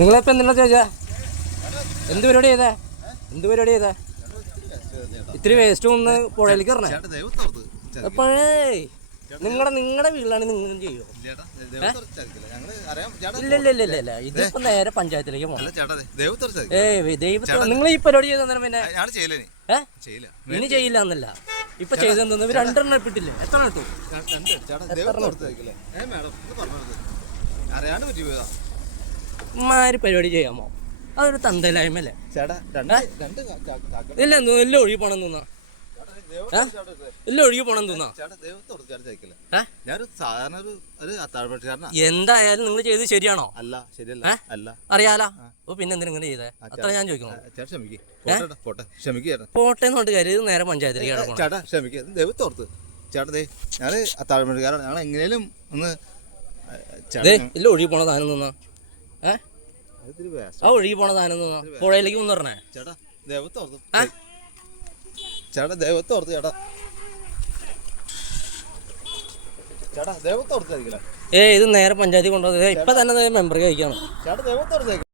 നിങ്ങളിപ്പോ എന്തിനാ ചോദിച്ചാ? എന്ത് പരിപാടി ചെയ്തേ? എന്ത് പരിപാടി ചെയ്തേ? ഇത്തിരി വേസ്റ്റ് ഒന്ന് പുഴയിലേക്ക് ഇറങ്ങേ. അപ്പോഴേ നിങ്ങളുടെ നിങ്ങളുടെ വീട്ടിലാണ് നിങ്ങൾ ചെയ്യോ ഇല്ല ഇല്ല ഇല്ല ഇല്ല ഇല്ല. ഇതിപ്പോ നേരെ പഞ്ചായത്തിലേക്ക് പോകണം ഏയ് ദൈവത്തെ നിങ്ങൾ ഈ പരിപാടി ചെയ്ത നേരം പിന്നെ? ഇനി. ചെയ്യില്ല എന്നല്ല. ഇപ്പൊ ചെയ്തെന്ന് രണ്ടെണ്ണം ഇട്ടിട്ടില്ലേ? എത്ര ഇട്ടു എത്ര അറിയാണ്ട് പറ്റി പോയതാ. മാരി പരിപാടി ചെയ്യാമോ? അതൊരു തന്തയില്ലായ്മല്ലേ ഇല്ല ഇല്ല ഒഴുകി പോണം തോന്നാ ഇല്ല ഒഴുകി പോണം തോന്നാ എന്തായാലും നിങ്ങൾ ചെയ്ത് ശരിയാണോ? അല്ല ശരിയല്ല? അല്ല. അറിയാലോ? അപ്പൊ പിന്നെ എന്തിനാ ഇങ്ങനെ ചെയ്തേ? അത്ര ഞാൻ ചോദിക്കണം? പോട്ടെ എന്നോട്ട് കാര്യം ഇത് നേരെ പഞ്ചായത്തിലേക്ക് ചേട്ടാ ക്ഷമിക്ക്. ദൈവം തോർത്ത് ചേട്ടാ ദേ ഞാൻ എങ്ങനെയും ഒന്ന് ഇല്ല ഒഴുകി പോണ സാധനം തോന്നാ ഏ. ആ ഒഴുകി പോണ സാധനം പുഴയിലേക്ക് ഒന്ന് പറഞ്ഞേ. ചേട്ടാ ദൈവത്തെ ഓർത്ത്. ഏ? ചേട്ടാ ദൈവത്തെ ഓർത്ത് ചേട്ടാ. ചേട്ടാ ദൈവത്തെ ഓർത്തായിരിക്കില്ല ഏ ഇത് നേരെ പഞ്ചായത്തിൽ കൊണ്ടുപോകുന്നത് ഇപ്പൊ തന്നെ മെമ്പർ കഴിക്കണം ചേട്ടാ ദൈവത്തെ ഓർത്തായിരിക്കില്ല